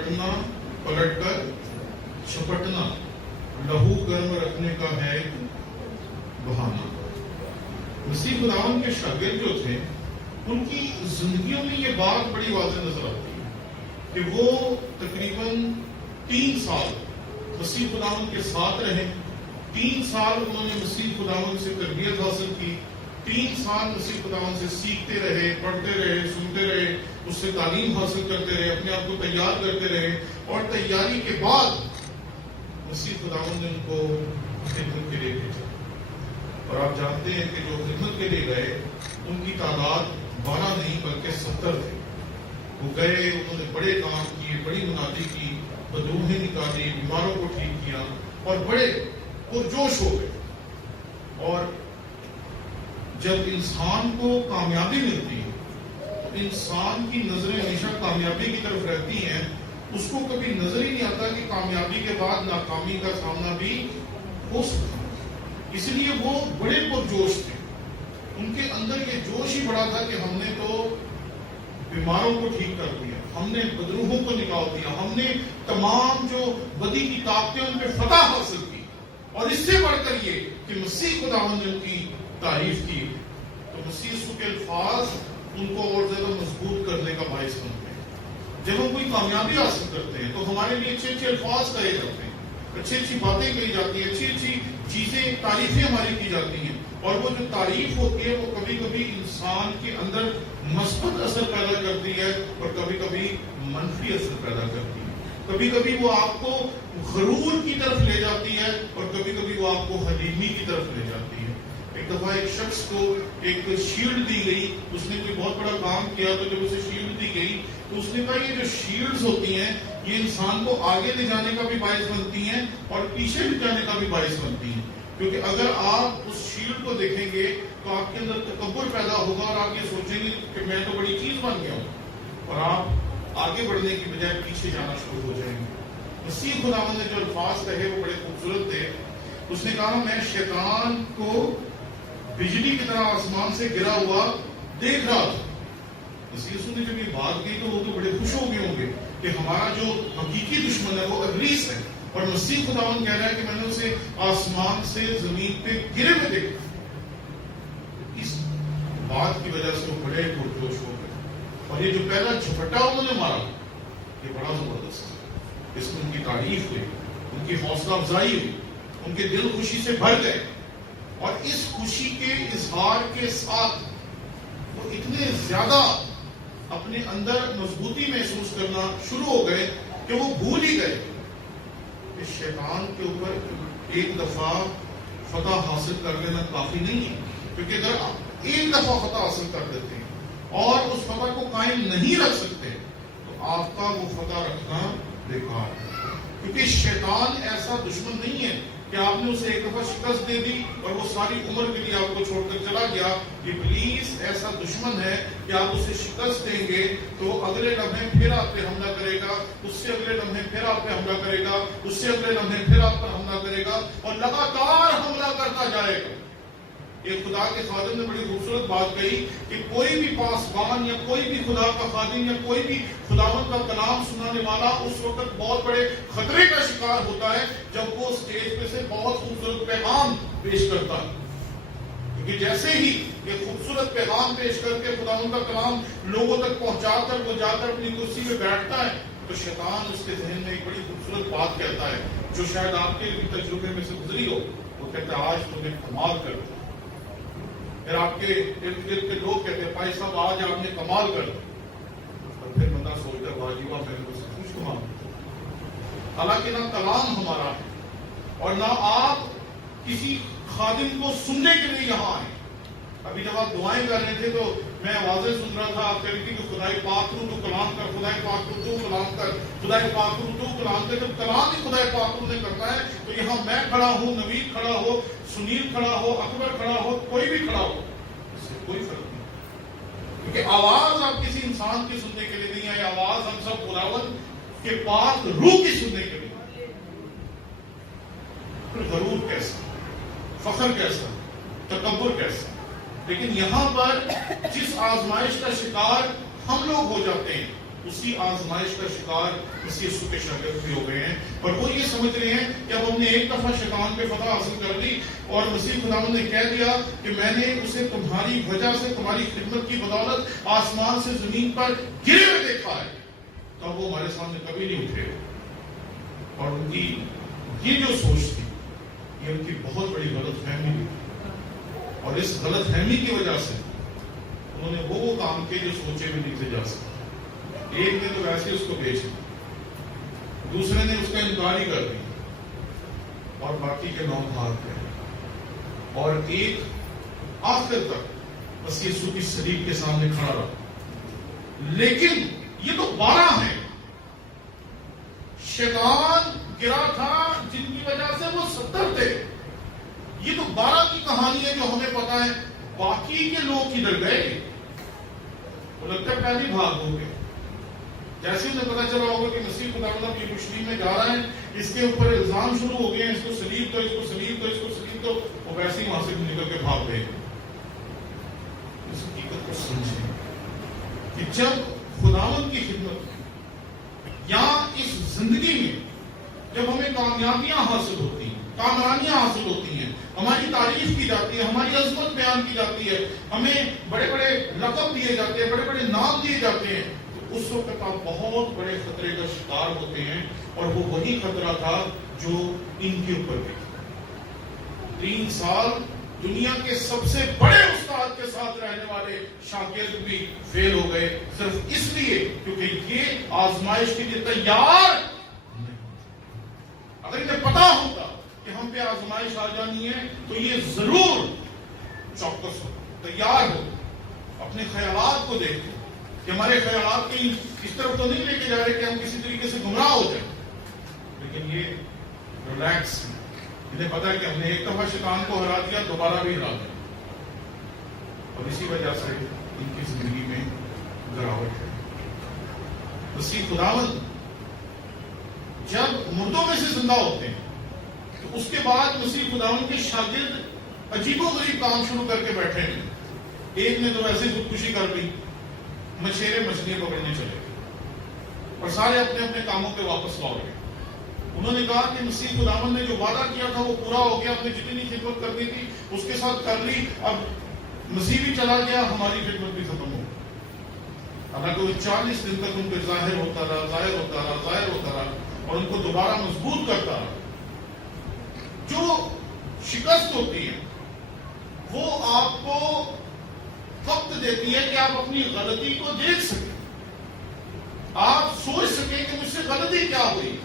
پلٹنا، پلٹ کر چھپٹنا لہو گرم رکھنے کا ہے بہانہ۔ مسیح خداوند کے شاگرد جو تھے ان کی زندگیوں میں یہ بات بڑی واضح نظر آتی ہے کہ وہ تقریباً 3 سال مسیح خداوند کے ساتھ رہے، 3 سال انہوں نے مسیح خداوند سے تربیت حاصل کی، 3 سال مسیح خداوند سے سیکھتے رہے، پڑھتے رہے، سنتے رہے، اس سے تعلیم حاصل کرتے رہے، اپنے آپ کو تیار کرتے رہے، اور تیاری کے بعد مسیح خداوند نے ان کو خدمت کے لیے بھیجا۔ اور آپ جانتے ہیں کہ جو خدمت کے لیے گئے ان کی تعداد 12 نہیں بلکہ 70 تھے۔ وہ گئے، انہوں نے بڑے کام کیے، بڑی منادی کی، بدروہیں نکالی، بیماروں کو ٹھیک کیا، اور بڑے پرجوش ہو گئے۔ اور جب انسان کو کامیابی ملتی ہے تو انسان کی نظریں ہمیشہ کامیابی کی طرف رہتی ہیں، اس کو کبھی نظر ہی نہیں آتا کہ کامیابی کے بعد ناکامی کا سامنا بھی ہو سکتا ہے۔ اس لیے وہ بڑے پرجوش تھے، ان کے اندر یہ جوش ہی بڑا تھا کہ ہم نے تو بیماروں کو ٹھیک کر دیا، ہم نے بدروحوں کو نکال دیا، ہم نے تمام جو بدی کی طاقتیں ان پہ فتح حاصل کی، اور اس سے بڑھ کر یہ کہ مسیح خداوند نے ان کی تعریف کی۔ تو مسیح یسوع کے الفاظ ان کو اور زیادہ مضبوط کرنے کا باعث بنتے ہیں۔ جب ہم کوئی کامیابی حاصل کرتے ہیں تو ہمارے لیے اچھے اچھے الفاظ کہے جاتے ہیں، اچھی اچھی باتیں کہی جاتی ہیں، اچھی اچھی چیزیں، تعریفیں ہماری کی جاتی ہیں، اور وہ جو تعریف ہوتی ہے وہ کبھی کبھی انسان کے اندر مثبت اثر پیدا کرتی ہے اور کبھی کبھی منفی اثر پیدا کرتی ہے۔ کبھی کبھی وہ آپ کو غرور کی طرف لے جاتی ہے اور کبھی کبھی وہ آپ کو حلیمی کی طرف لے جاتی ہے۔ ایک دفعہ ایک شخص کو ایک شیلڈ دی گئی، اس نے کوئی بہت بڑا کام کیا، تو جب اسے شیلڈ دی گئی تو اس نے کہا یہ جو شیلڈز ہوتی ہیں یہ انسان کو آگے لے جانے کا بھی باعث بنتی ہیں اور پیچھے لے جانے کا بھی باعث بنتی ہیں، کیونکہ اگر آپ اس شیلڈ کو دیکھیں گے تو آپ کے اندر تکبر پیدا ہوگا اور آپ یہ سوچیں گے کہ میں تو بڑی چیز بن گیا ہوں، اور آپ آگے بڑھنے کی بجائے پیچھے جانا شروع ہو جائیں گے۔ مسیح خداوند نے جو الفاظ کہے وہ بڑے خوبصورت تھے۔ اس نے کہا میں شیطان کو بجلی کی طرح آسمان سے گرا ہوا دیکھ رہا تھا۔ مسیح یسوع نے جب یہ بات کہی تو وہ تو بڑے خوش ہو گئے ہوں گے کہ ہمارا جو حقیقی دشمن ہے وہ ابلیس ہے، اور مسیح خداوند کہہ رہا ہے کہ میں نے اسے آسمان سے زمین پہ گرے ہوئے دیکھا۔ اس بات کی وجہ سے وہ بڑے پرجوش ہو گئے، اور یہ جو پہلا جھپٹا انہوں نے مارا یہ بڑا زبردست ہے۔ اس میں ان کی تعریف ہوئی، ان کی حوصلہ افزائی ہوئی، ان کے دل خوشی سے بھر گئے، اور اس خوشی کے اظہار کے ساتھ وہ اتنے زیادہ اپنے اندر مضبوطی محسوس کرنا شروع ہو گئے کہ وہ بھول ہی گئے کہ شیطان کے اوپر ایک دفعہ فتح حاصل کر لینا کافی نہیں ہے، کیونکہ اگر آپ ایک دفعہ فتح حاصل کر دیتے ہیں اور اس فتح کو قائم نہیں رکھ سکتے تو آپ کا وہ فتح رکھنا بیکار ہے، کیونکہ شیطان ایسا دشمن نہیں ہے کہ آپ نے اسے ایک دفعہ شکست دے دی اور وہ ساری عمر کے لیے آپ کو چھوڑ کر چلا گیا۔ ابلیس ایسا دشمن ہے کہ آپ اسے شکست دیں گے تو اگلے لمحے پھر آپ پہ حملہ کرے گا، اس سے اگلے لمحے پھر آپ پہ حملہ کرے گا، اس سے اگلے لمحے پھر آپ پر حملہ کرے گا، اور لگاتار حملہ کرتا جائے گا۔ ایک خدا کے خادم نے بڑی خوبصورت بات کہی کہ کوئی بھی پاسبان یا کوئی بھی خدا کا خادم یا کوئی بھی خداوند کا کلام سنانے والا اس وقت بہت بڑے خطرے کا شکار ہوتا ہے جب وہ اسٹیج پہ سے بہت خوبصورت پیغام پیش کرتا ہے، کیونکہ جیسے ہی یہ خوبصورت پیغام پیش کر کے خداوند کا کلام لوگوں تک پہنچا کر وہ جا کر اپنی کرسی پہ بیٹھتا ہے تو شیطان اس کے ذہن میں ایک بڑی خوبصورت بات کہتا ہے جو شاید آپ کے تجربے میں سے گزری ہو۔ وہ کہتا ہے آج تم نے کمال کر دیا۔ پھر آپ کے ارد گرد کے لوگ کہتے ہیں بھائی صاحب آج آپ نے کمال کر دیا، اور پھر بندہ سوچتا ہے واجبہ میں نے اس سے کچھ کمال کیا۔ حالانکہ نہ کلام ہمارا ہے اور نہ آپ کسی خادم کو سننے کے لیے یہاں آئے۔ ابھی جب آپ دعائیں کر رہے تھے تو میں آوازیں سن رہا تھا، آپ کہہ رہی تھی کہ خدائے پاک تو کلام کر، خدائے پاک تو کلام کر، خدائے پاک تو کلام کر۔ جب کلام ہی خدائے پاک نے کرنا ہے تو یہاں میں کھڑا ہوں، نوید کھڑا ہو، سنیل کھڑا ہو، اکبر کھڑا ہو، کوئی بھی کھڑا ہو، اس سے کوئی فرق نہیں، کیونکہ آواز آپ کسی انسان کی سننے کے لیے نہیں آئی، آواز ہم سب خداوند کے پاک روح کی سننے کے لیے۔ پھر غرور کیسا، فخر کیسا، تکبر کیسا۔ لیکن یہاں پر جس آزمائش کا شکار ہم لوگ ہو جاتے ہیں اسی آزمائش کا شکار مسیح یسوع کے شاگرد بھی ہو گئے ہیں، اور وہ یہ سمجھ رہے ہیں کہ اب ہم نے ایک دفعہ شیطان پہ فتح حاصل کر لی اور مسیح خداوند نے کہہ دیا کہ میں نے اسے تمہاری وجہ سے، تمہاری خدمت کی بدولت آسمان سے زمین پر گرے ہوئے دیکھا ہے، تب وہ ہمارے سامنے کبھی نہیں اٹھے. اور ان کی یہ جو سوچ تھی یہ ان کی بہت بڑی غلط فہمی تھی، اور اس غلط فہمی کی وجہ سے انہوں نے وہ کام کیے جو سوچے بھی نہیں تھے جا سکتے. ایک نے تو ویسے اس کو بیچ دیا، دوسرے نے اس کا انکار ہی کر دیا، اور باقی کے 9 بھاگ گئے، اور ایک آخر تک مسیح یسوع کی صلیب کے سامنے کھڑا رہا. لیکن یہ تو 12 ہیں. شیطان گرا تھا جن کی وجہ سے وہ 70 تھے. یہ تو 12 کی کہانی ہے جو ہمیں پتا ہے. باقی کے لوگ کدھر گئے؟ وہ لگتا ہے پہلی بھاگ ہو گئے. جیسے انہیں پتا چلا ہوگا کہ مسیح خداوند یہ یروشلم میں جا رہا ہے، اس کے اوپر الزام شروع ہو گئے ہیں، اس کو سلیب دو، اس کو سلیب دو، اس کو سلیب دو، وہ ویسے ہی وہاں سے نکل کے بھاگ گئے. اس حقیقت کو سمجھیں کہ جب خداوند کی خدمت یا اس زندگی میں جب ہمیں کامیابیاں حاصل ہوتی ہیں، کامرانیاں حاصل ہوتی ہیں، ہماری تعریف کی جاتی ہے، ہماری عظمت بیان کی جاتی ہے، ہمیں بڑے بڑے لقب دیے جاتے ہیں، بڑے بڑے نام دیے جاتے ہیں، اس وقت آپ بہت بڑے خطرے کا شکار ہوتے ہیں. اور وہ وہی خطرہ تھا جو ان کے اوپر بھی. 3 سال دنیا کے سب سے بڑے استاد کے ساتھ رہنے والے شاگرد بھی فیل ہو گئے، صرف اس لیے کیونکہ یہ آزمائش کے لیے تیار نہیں. اگر انہیں پتا ہوتا کہ ہم پہ آزمائش آ جانی ہے تو یہ ضرور چوکس ہو، تیار ہو، اپنے خیالات کو دیکھتے کہ ہمارے خیالات کہیں اس طرف تو نہیں لے کے جا رہے کہ ہم کسی طریقے سے گمراہ ہو جائیں. لیکن یہ ریلیکس، انہیں پتا ہے کہ ہم نے ایک دفعہ شیطان کو ہرا دیا، دوبارہ بھی ہرا دیا. اور اسی وجہ سے ان کی زندگی میں گراوٹ ہے. مسیح خداوند جب مردوں میں سے زندہ ہوتے ہیں تو اس کے بعد مسیح خداوند کے شاگرد عجیب و غریب کام شروع کر کے بیٹھے ہیں. ایک نے تو ویسے خودکشی کر لی، مچھیرے مچھلیاں پکڑنے چلے گئے اور سارے اپنے اپنے کاموں پہ واپس لوٹ گئے. انہوں نے کہا کہ مسیح خداوند نے جو وعدہ کیا تھا وہ پورا ہو گیا، ہم نے جتنی خدمت کرنی تھی اس کے ساتھ کر لی، اب مسیح بھی چلا گیا، ہماری خدمت بھی ختم ہو گئی. حالانکہ وہ 40 دن تک ان پہ ظاہر ہوتا رہا اور ان کو دوبارہ مضبوط کرتا رہا. جو شکست ہوتی ہے وہ آپ کو وقت دیتی ہے کہ آپ اپنی غلطی کو دیکھ سکیں، آپ سوچ سکیں کہ مجھ سے غلطی کیا ہوئی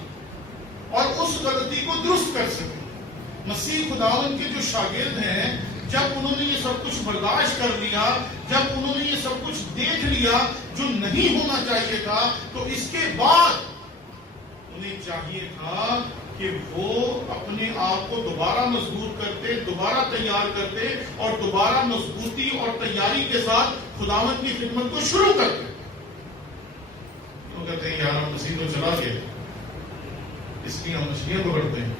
اور اس غلطی کو درست کر سکیں. مسیح خداوند کے جو شاگرد ہیں، جب انہوں نے یہ سب کچھ برداشت کر لیا، جب انہوں نے یہ سب کچھ دیکھ لیا جو نہیں ہونا چاہیے تھا، تو اس کے بعد انہیں چاہیے تھا کہ وہ اپنے آپ کو دوبارہ مضبوط کرتے، دوبارہ تیار کرتے اور دوبارہ مضبوطی اور تیاری کے ساتھ خداوند کی خدمت کو شروع کرتے. وہ کہتے ہیں یار ہم مسیح تو چلا گیا، اس لیے ہم مچھلیاں پکڑتے ہیں.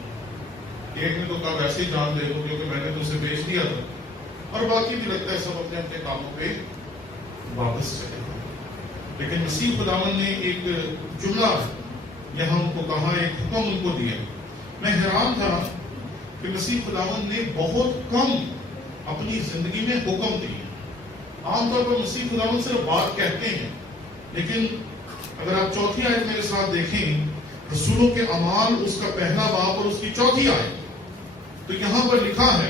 ایک نے تو کہا ویسے ہی جان دے دو کیونکہ میں نے تو اسے بیچ دیا تھا، اور باقی بھی لگتا ہے سب اپنے اپنے کاموں پہ واپس چلے گئے. لیکن مسیح خداوند نے ایک جملہ یہاں ان کو کہا، ایک حکم ان کو دیا. میں حیران تھا کہ مسیح خداوند نے بہت کم اپنی زندگی میں حکم دیے. عام طور پر مسیح خداوند صرف بات کہتے ہیں، لیکن اگر آپ 4 آیت میرے ساتھ دیکھیں، رسولوں کے اعمال اس کا 1 باب اور اس کی 4 آیت، تو یہاں پر لکھا ہے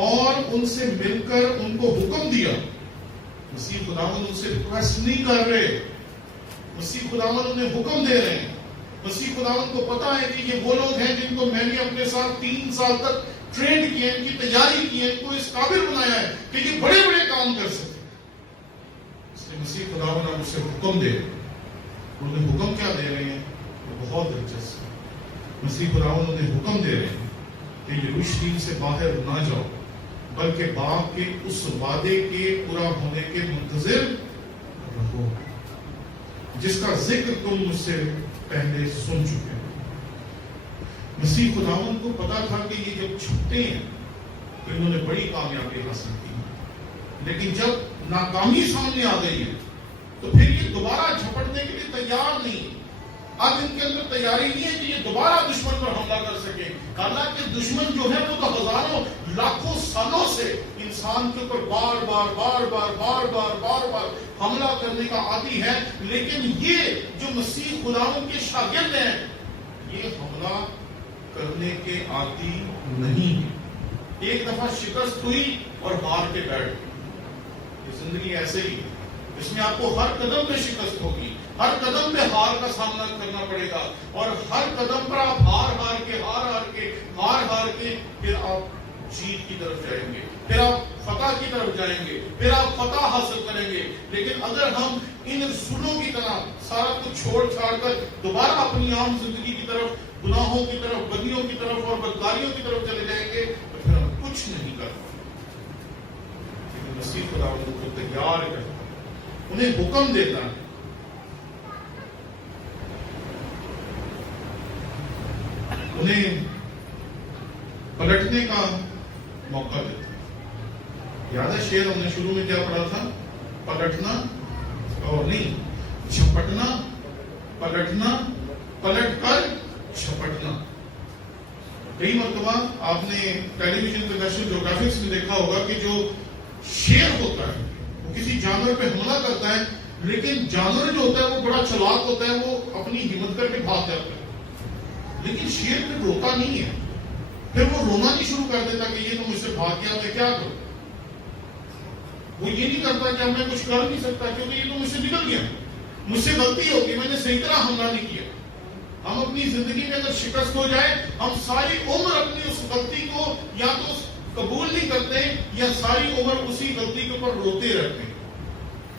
اور ان سے مل کر ان کو حکم دیا. مسیح خداوند ان سے ریکویسٹ نہیں کر رہے، مسیح خداوند انہیں حکم دے رہے ہیں. مسیح خداوند کو پتا ہے کہ یہ وہ لوگ ہیں جن کو میں نے اپنے ساتھ 3 سال تک ٹرینڈ کیا، ان کی تیاری کی ہے، ان کو اس قابل بنایا ہے کہ یہ بڑے بڑے کام کر سکتے. اس لیے مسیح خداوند اب اسے حکم دے رہے. انہیں حکم کیا دے رہے ہیں؟ وہ بہت دلچسپ ہے. مسیح خداوند انہیں حکم دے رہے ہیں کہ یروشلم سے باہر نہ جاؤ، بلکہ باپ کے اس وعدے کے پورا ہونے کے منتظر رہو جس کا ذکر تم مجھ سے پہلے سن چکے ہو. مسیح خداوند کو پتا تھا کہ یہ جب چھپتے ہیں تو انہوں نے بڑی کامیابی حاصل کی، لیکن جب ناکامی سامنے آ گئی ہے تو پھر یہ دوبارہ جھپٹنے کے لیے تیار نہیں. اب ان کے اندر تیاری نہیں ہے کہ یہ دوبارہ دشمن پر حملہ کر سکے. حالانکہ دشمن جو ہے وہ تو ہزاروں لاکھوں سالوں سے انسان کے اوپر بار بار بار بار بار بار بار بار حملہ کرنے کا عادی ہے. لیکن یہ جو مسیح خداوند کے شاگرد ہیں یہ حملہ کرنے کے عادی نہیں ہے. ایک دفعہ شکست ہوئی اور ہار کے بیٹھ گئی. یہ زندگی ایسے ہی ہے. اس میں آپ کو ہر قدم پہ شکست ہوگی, ہر قدم پہ ہار کا سامنا کرنا پڑے گا, اور ہر قدم پر آپ ہار کے پھر آپ جیت کی طرف جائیں گے, پھر آپ فتح کی طرف جائیں گے, پھر آپ فتح حاصل کریں گے. لیکن اگر ہم ان رسولوں کی طرح سارا کچھ چھوڑ چھاڑ کر دوبارہ اپنی عام زندگی کی طرف, گناہوں کی طرف, بدیوں کی طرف اور بدکاریوں کی طرف چلے جائیں گے تو پھر ہم کچھ نہیں کر پائیں. لیکن مسیح خدا ان کو تیار کرتا ہے, انہیں حکم دیتا ہے, انہیں پلٹنے کا موقع دیتا ہے. یاد ہے شعر ہم نے شروع میں کیا پڑھا تھا؟ پلٹنا اور نہیں, جھپٹنا, پلٹنا, پلٹ کر جھپٹنا. کئی مرتبہ آپ نے ٹیلی ویژن پہ نیشنل جیوگرافکس میں دیکھا ہوگا کہ جو شیر ہوتا ہے وہ کسی جانور پہ حملہ کرتا ہے, لیکن جانور جو ہوتا ہے وہ بڑا چلاک ہوتا ہے, وہ اپنی ہمت کر کے بھاگ جاتا ہے. لیکن شیر پھر روتا نہیں ہے, پھر وہ رونا نہیں شروع کر دیتا کہ یہ تو مجھ سے بھاگ گیا, میں کیا کروں. وہ یہ نہیں کرتا کہ میں کچھ کر نہیں سکتا کیونکہ یہ تو مجھ سے نکل گیا, مجھ سے غلطی ہوگی, میں نے صحیح طرح حملہ نہیں کیا. ہم اپنی زندگی میں اگر شکست ہو جائے, ہم ساری عمر اپنی اس غلطی کو یا تو قبول نہیں کرتے یا ساری عمر اسی غلطی کے اوپر روتے رہتے ہیں.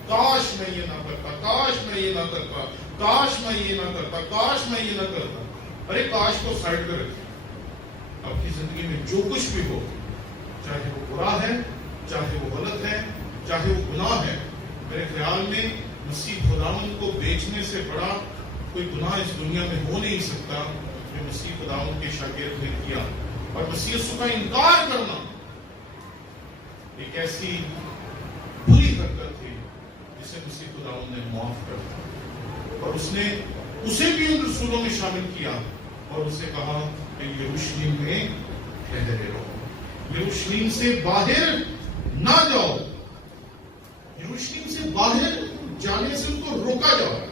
کاش میں یہ نہ کرتا, کاش میں یہ نہ کرتا, کاش میں یہ نہ کرتا, کاش میں یہ نہ کرتا. ارے کاش کو سائڈ پہ رکھیں. اپنی زندگی میں جو کچھ بھی ہو, چاہے وہ برا ہے, چاہے وہ غلط ہے, چاہے وہ گناہ ہے, میرے خیال میں مسیح خداوند کو بیچنے سے بڑا کوئی گناہ اس دنیا میں ہو نہیں سکتا جو مسیح خداوند کے شاگرد نے کیا. اور مسیح یسوع کا انکار کرنا ایک ایسی بری حرکت تھی جسے مسیح خداوند نے معاف کر دیا, اور اس نے اسے بھی ان رسولوں میں شامل کیا اور اسے کہا کہ یروشلم میں ٹھہرے رہو, یروشلم سے باہر نہ جاؤ. یروشلم سے باہر جانے سے ان کو روکا جا رہا ہے.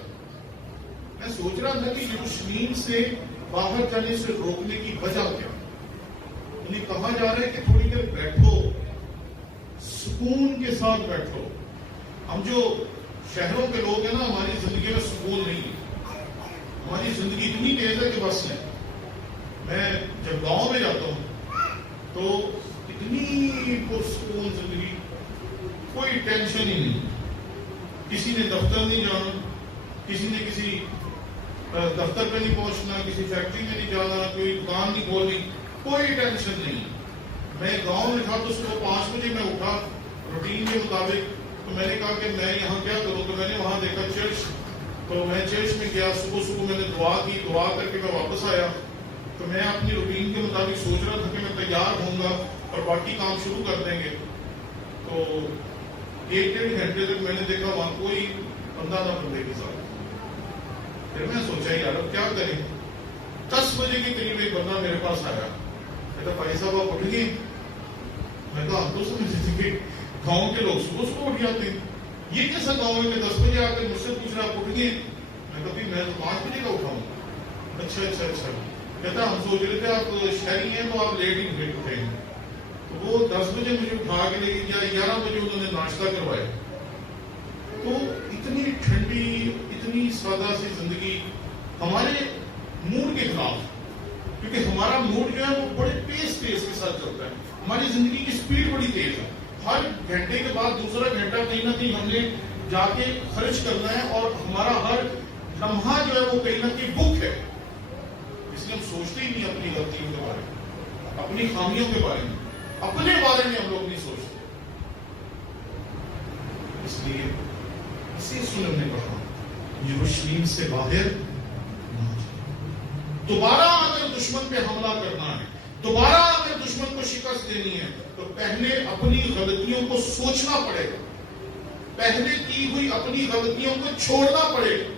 میں سوچ رہا تھا کہ یروشلم سے باہر جانے سے روکنے کی وجہ کیا. انہیں کہا جا رہا ہے کہ تھوڑی دیر بیٹھو, سکون کے ساتھ بیٹھو. ہم جو شہروں کے لوگ ہیں نا, ہماری زندگی میں سکون نہیں ہے. ہماری زندگی اتنی تیز ہے کہ بس ہے. میں جب گاؤں میں جاتا ہوں تو اتنی پرسکون زندگی, کوئی ٹینشن ہی نہیں. کسی نے دفتر نہیں جانا, کسی نے کسی دفتر پہ نہیں پہنچنا, کسی فیکٹری میں نہیں جانا, کوئی دکان نہیں کھولنی, کوئی ٹینشن نہیں. میں گاؤں میں تھا تو صبح 5 بجے میں اٹھا روٹین کے مطابق. تو میں نے کہا کہ میں یہاں کیا کروں, تو میں نے وہاں دیکھا چرچ, تو میں چرچ میں گیا. صبح صبح میں نے دعا کی, دعا کر کے میں واپس آیا. تو میں اپنی روٹین کے مطابق سوچ رہا تھا کہ میں تیار ہوں گا اور باقی کام شروع کر دیں گے. تو 1-1.5 گھنٹے تک میں نے دیکھا وہاں کوئی بندہ نہ بندے کے ساتھ. پھر میں سوچا یار اب کیا کریں. 10 بجے کے قریب ایک بندہ میرے پاس آیا, کہتا بھائی صاحب آپ اٹھ گئے. میں کہا آپ تو سمجھتے تھے کہ گاؤں کے لوگ صبح صبح اٹھ جاتے ہیں, یہ کیسا گاؤں ہے کہ 10 بجے آ کر مجھ سے پوچھ رہا آپ اٹھ گئے. میں کہا میں تو 5 بجے کا اٹھا ہوں. اچھا اچھا اچھا. کہتا ہم سوچ رہے تھے آپ شہری ہیں تو آپ لیٹ ہی اٹھیں گے. تو وہ 10 بجے مجھے اٹھا کے لے کے گیا, 11 بجے انہوں نے ناشتہ کروایا. تو اتنی ٹھنڈی, اتنی سادہ سی زندگی ہمارے موڈ کے خلاف, کیونکہ ہمارا موڈ جو ہے وہ بڑے تیز کے ساتھ چلتا ہے. ہماری زندگی کی سپیڈ بڑی تیز ہے. ہر گھنٹے کے بعد دوسرا گھنٹہ کہیں نہ کہیں ہم نے جا کے خرچ کرنا ہے, اور ہمارا ہر لمحہ جو ہے وہ کہیں نہ کہیں بک ہے. اس لیے ہم سوچتے ہی نہیں اپنی غلطیوں کے بارے میں, اپنی خامیوں کے بارے میں, اپنے بارے میں ہم لوگ نہیں سوچتے. اس لیے اسی سنم نے کہا یروشلم سے باہر دوبارہ اگر دشمن پہ حملہ کرنا ہے, دوبارہ اگر دشمن کو شکست دینی ہے, تو پہلے اپنی غلطیوں کو سوچنا پڑے گا. پہلے کی ہوئی اپنی غلطیوں کو چھوڑنا پڑے گا،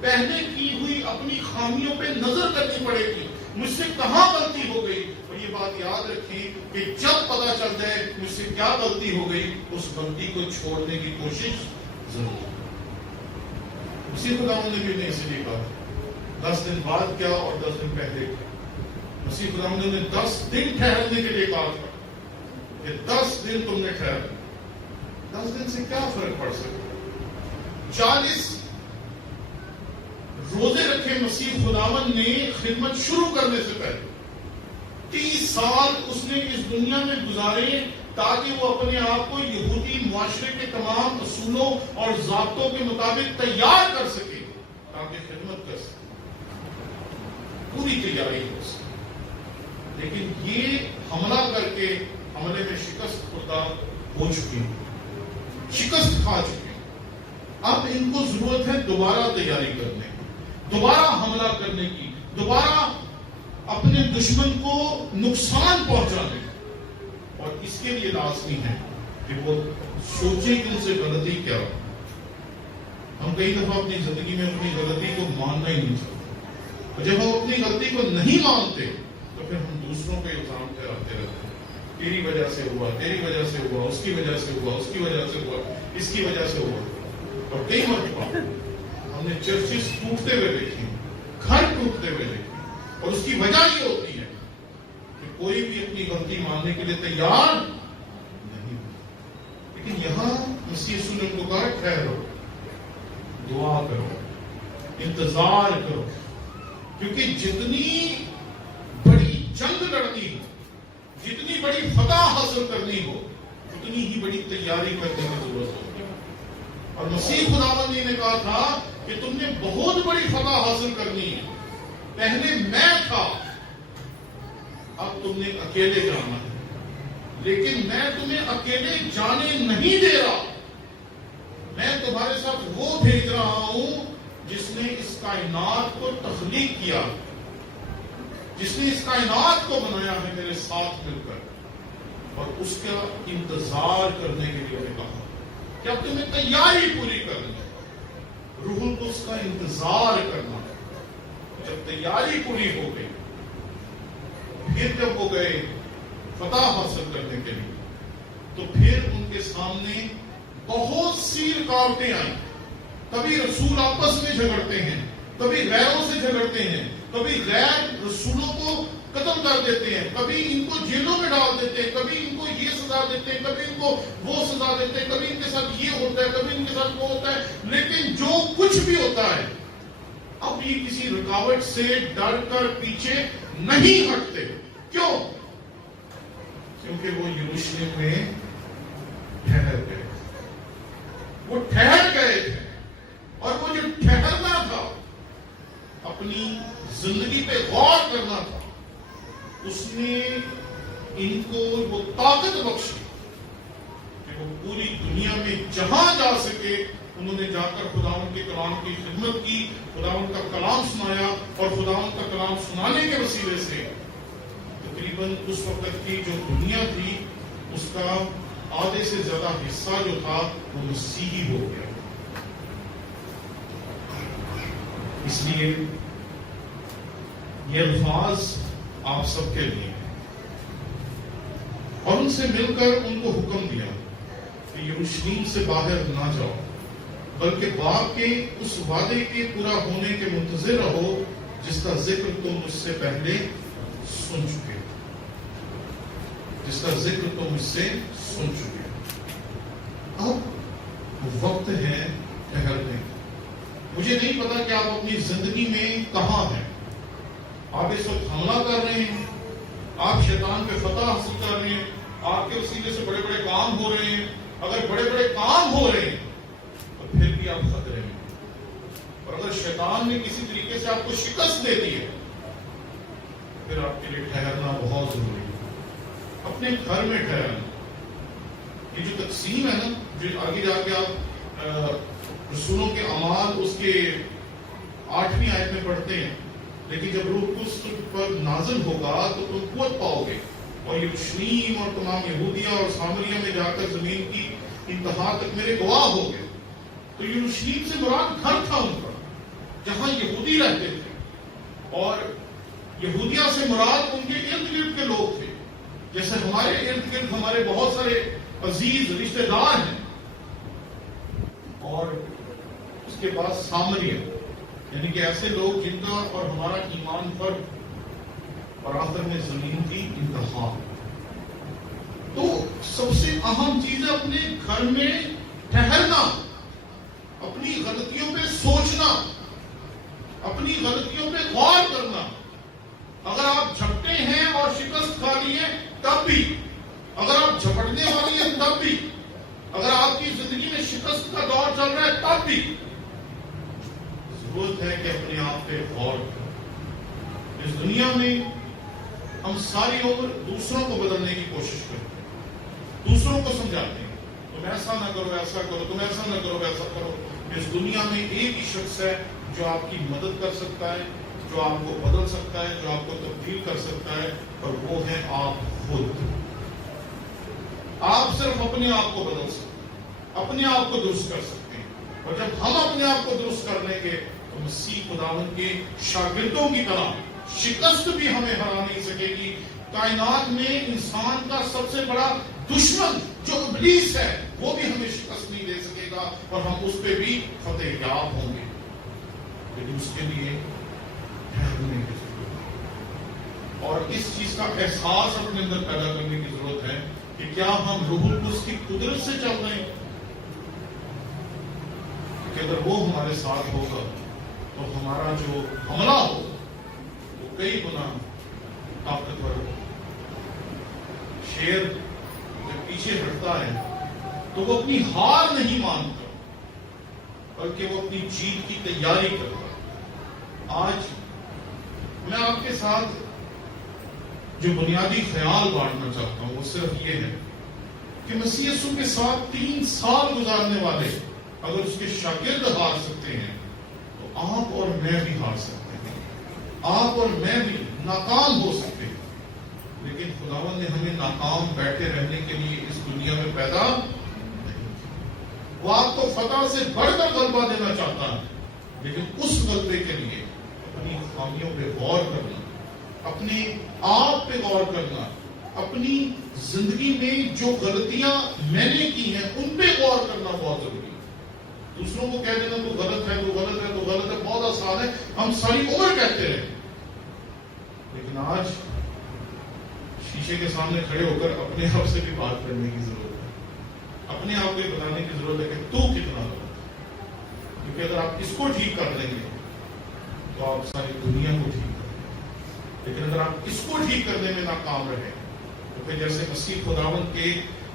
پہلے کی ہوئی اپنی خامیوں پہ نظر کرنی پڑے گی، مجھ سے کہاں غلطی ہو گئی. اور یہ بات یاد رکھیں کہ جب پتا چل جائے مجھ سے کیا غلطی ہو گئی، اس غلطی کو چھوڑنے کی کوشش ضرور. اسی خداوند نے بھی اسی لیے کہا 10 دن بعد کیا اور 10 دن پہلے کیا. اسی خداوند نے 10 دن ٹھہرنے کے لیے کہا تھا کہ 10 دن تم نے ٹھہرنا. 10 دن سے کیا فرق پڑ سکتا؟ 40 روزے رکھے مسیح خداوند نے خدمت شروع کرنے سے پہلے. 30 سال اس نے اس دنیا میں گزارے تاکہ وہ اپنے آپ کو یہودی معاشرے کے تمام اصولوں اور ضابطوں کے مطابق تیار کر سکے تاکہ خدمت کر سکے، پوری تیاری ہو سکے. لیکن یہ حملہ کر کے حملے میں شکست خوردہ ہو چکے ہیں، شکست کھا چکے ہیں. اب ان کو ضرورت ہے دوبارہ تیاری کرنے کی، دوبارہ حملہ کرنے کی، دوبارہ اپنے دشمن کو نقصان پہنچانے. اور اس کے لیے لازمی ہے کہ وہ سوچیں کہ ان سے غلطی کیا ہو. ہم کئی دفعہ اپنی زندگی میں اپنی غلطی کو ماننا ہی نہیں چاہتے، اور جب ہم اپنی غلطی کو نہیں مانتے تو پھر ہم دوسروں پہ الزام ٹھہراتے رہتے ہیں. تیری وجہ سے ہوا، تیری وجہ سے ہوا، اس کی وجہ سے ہوا، اس کی وجہ سے ہوا، اس کی وجہ سے ہوا. اور کئی مرتبہ ہم نے چرچز ٹوٹتے ہوئے دیکھے، گھر ٹوٹتے ہوئے دیکھے، اور اس کی وجہ یہ ہوتی ہے کہ کوئی بھی اپنی غلطی ماننے کے لیے تیار نہیں. لیکن یہاں مسیح رسول نے کو کہا ٹھہرو، دعا کرو، انتظار کرو، کیونکہ جتنی بڑی جنگ لڑنی ہو، جتنی بڑی فتح حاصل کرنی ہو، اتنی ہی بڑی تیاری کرنے کی ضرورت ہوتی ہے. اور مسیح خداوند نے کہا تھا کہ تم نے بہت بڑی فتح حاصل کرنی ہے. پہلے میں تھا، اب تم نے اکیلے جانا ہے، لیکن میں تمہیں اکیلے جانے نہیں دے رہا. میں تمہارے ساتھ وہ بھیج رہا ہوں جس نے اس کائنات کو تخلیق کیا، جس نے اس کائنات کو بنایا ہے میرے ساتھ مل کر. اور اس کا انتظار کرنے کے لیے میں کہا کہ اب تمہیں تیاری پوری کرنی ہے، روح القدس کا انتظار کرنا. جب تیاری پوری ہو گئی، پھر جب وہ گئے فتح حاصل کرنے کے لیے، تو پھر ان کے سامنے بہت سی رکاوٹیں آئیں. کبھی رسول آپس میں جھگڑتے ہیں، کبھی غیروں سے جھگڑتے ہیں، کبھی غیر رسولوں کو قتل کر دیتے ہیں، کبھی ان کو جیلوں میں ڈال دیتے ہیں، کبھی ان کو یہ سزا دیتے ہیں، کبھی ان کو وہ سزا دیتے ہیں، کبھی ان کے ساتھ یہ ہوتا ہے، کبھی ان کے ساتھ وہ ہوتا ہے. لیکن جو کچھ بھی ہوتا ہے، اب یہ کسی رکاوٹ سے ڈر کر پیچھے نہیں ہٹتے. کیوں؟ کیونکہ وہ یروشلم میں ٹھہر گئے، وہ ٹھہر گئے تھے. اور وہ جو ٹھہرنا تھا، اپنی زندگی پہ غور کرنا تھا، اس نے ان کو وہ طاقت بخشی کہ وہ پوری دنیا میں جہاں جا سکے انہوں نے جا کر خداوند کے کلام کی خدمت کی، خداوند کا کلام سنایا. اور خداوند کا کلام سنانے کے وسیلے سے تقریباً اس وقت کی جو دنیا تھی اس کا آدھے سے زیادہ حصہ جو تھا وہ مسیحی ہو گیا. اس لیے یہ الفاظ آپ سب کے لیے ہیں. اور ان سے مل کر ان کو حکم دیا کہ یروشلم سے باہر نہ جاؤ، بلکہ باپ کے اس وعدے کے پورا ہونے کے منتظر رہو جس کا ذکر تم مجھ سے پہلے سن چکے، جس کا ذکر تم مجھ سے سن چکے. اب وقت ہے ٹھہرنے. مجھے نہیں پتا کہ آپ اپنی زندگی میں کہاں ہیں. آپ اس وقت حملہ کر رہے ہیں، آپ شیطان پہ فتح حاصل کر رہے ہیں، آپ کے وسیلے سے بڑے بڑے کام ہو رہے ہیں. اگر بڑے بڑے کام ہو رہے ہیں تو پھر بھی آپ خطرے میں. اور اگر شیطان نے کسی طریقے سے آپ کو شکست دے دی ہے پھر آپ کے لیے ٹھہرنا بہت ضروری ہے. اپنے گھر میں ٹھہرنا. یہ جو تقسیم ہے نا، جو آگے جا کے آپ رسولوں کے اعمال اس کے 8ویں آیت میں پڑھتے ہیں، لیکن جب روح القدس پر نازل ہوگا تو تم قوت پاؤ گے اور یروشلم اور تمام یہودیہ اور سامریہ میں جا کر زمین کی انتہا تک میرے گواہ ہو گے. تو یروشلم سے مراد گھر تھا ان کا جہاں یہودی رہتے تھے، اور یہودیہ سے مراد ان کے ارد گرد کے لوگ تھے، جیسے ہمارے ارد گرد ہمارے بہت سارے عزیز رشتہ دار ہیں۔ اور اس کے بعد سامریہ، یعنی کہ ایسے لوگ جن کا اور ہمارا ایمان فرق، اور آخر میں زمین کی انتہا۔ تو سب سے اہم چیز ہے اپنے گھر میں ٹھہرنا، اپنی غلطیوں پہ سوچنا، اپنی غلطیوں پہ غور کرنا۔ اگر آپ جھپٹے ہیں اور شکست کھا لی ہے تب بھی، اگر آپ جھپٹنے والی ہیں تب بھی، اگر آپ کی زندگی میں شکست کا دور چل رہا ہے تب بھی ضرورت ہے کہ اپنے آپ پہ غور کریں۔ اس دنیا میں ہم ساری عمر دوسروں کو بدلنے کی کوشش کرتے ہیں، دوسروں کو سمجھاتے ہیں، تم ایسا نہ کرو، ایسا کرو، تم ایسا نہ کرو، ایسا کرو۔ اس دنیا میں ایک ہی شخص ہے جو آپ کی مدد کر سکتا ہے، جو آپ کو بدل سکتا ہے، جو آپ کو تبدیل کر سکتا ہے، اور وہ ہے آپ خود۔ آپ صرف اپنے آپ کو بدل سکتے ہیں، اپنے آپ کو درست کر سکتے ہیں، اور جب ہم اپنے آپ کو درست کر لیں گے تو مسیح خداوند کے شاگردوں کی طرح شکست بھی ہمیں ہرا نہیں سکے گی۔ کائنات میں انسان کا سب سے بڑا دشمن جو ابلیس ہے وہ بھی ہمیں شکست نہیں دے سکے گا، اور ہم اس پہ بھی فتح یاب ہوں گے، لیکن اس کے لیے ٹھہرنے کی ضرورت ہے، اور اس چیز کا احساس اپنے اندر پیدا کرنے کی ضرورت ہے کہ کیا ہم روح القدس کی قدرت سے چل رہے ہیں، کہ اگر وہ ہمارے ساتھ ہوگا تو ہمارا جو حملہ ہو وہ کئی گنا طاقتور ہو۔ شیر جب پیچھے ہٹتا ہے تو وہ اپنی ہار نہیں مانتا بلکہ وہ اپنی جیت کی تیاری کرتا ہے۔ آج میں آپ کے ساتھ جو بنیادی خیال بانٹنا چاہتا ہوں وہ صرف یہ ہے کہ مسیح یسوع کے ساتھ 3 سال گزارنے والے اگر اس کے شاگرد ہار سکتے ہیں تو آپ اور میں بھی ہار سکتے ہیں، آپ اور میں بھی ناکام ہو سکتے ہیں، لیکن خداوند نے ہمیں ناکام بیٹھے رہنے کے لیے اس دنیا میں پیدا نہیں کیا۔ وہ آپ کو فتح سے بڑھ کر غلبہ دینا چاہتا ہے، لیکن اس غلبے کے لیے اپنی خامیوں پہ غور کرنا، اپنے آپ پہ غور کرنا، اپنی زندگی میں جو غلطیاں میں نے کی ہیں ان پہ غور کرنا بہت ضروری ہے۔ دوسروں کو کہہ دینا تو غلط ہے، تو غلط ہے، تو غلط ہے، بہت آسان ہے، ہم ساری عمر کہتے رہے، لیکن آج شیشے کے سامنے کھڑے ہو کر اپنے آپ سے بھی بات کرنے کی ضرورت ہے، اپنے آپ کو بتانے کی ضرورت ہے کہ تو کتنا غلط ہے، کیونکہ اگر آپ اس کو ٹھیک کر لیں گے تو آپ ساری دنیا کو ٹھیک کر لیں گے، لیکن اگر آپ اس کو ٹھیک کرنے میں ناکام رہے تو پھر جیسے مسیح خداوند کے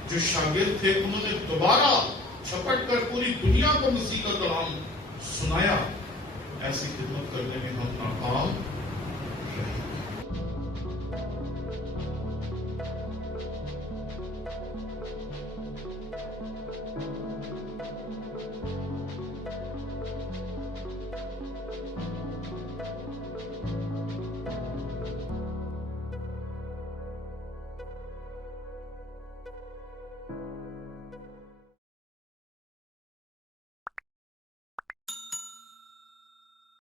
جو شاگرد تھے انہوں نے دوبارہ چھپٹ کر پوری دنیا کو مسیح کا کلام سنایا، ایسی خدمت کرنے میں ہم ناکام رہے۔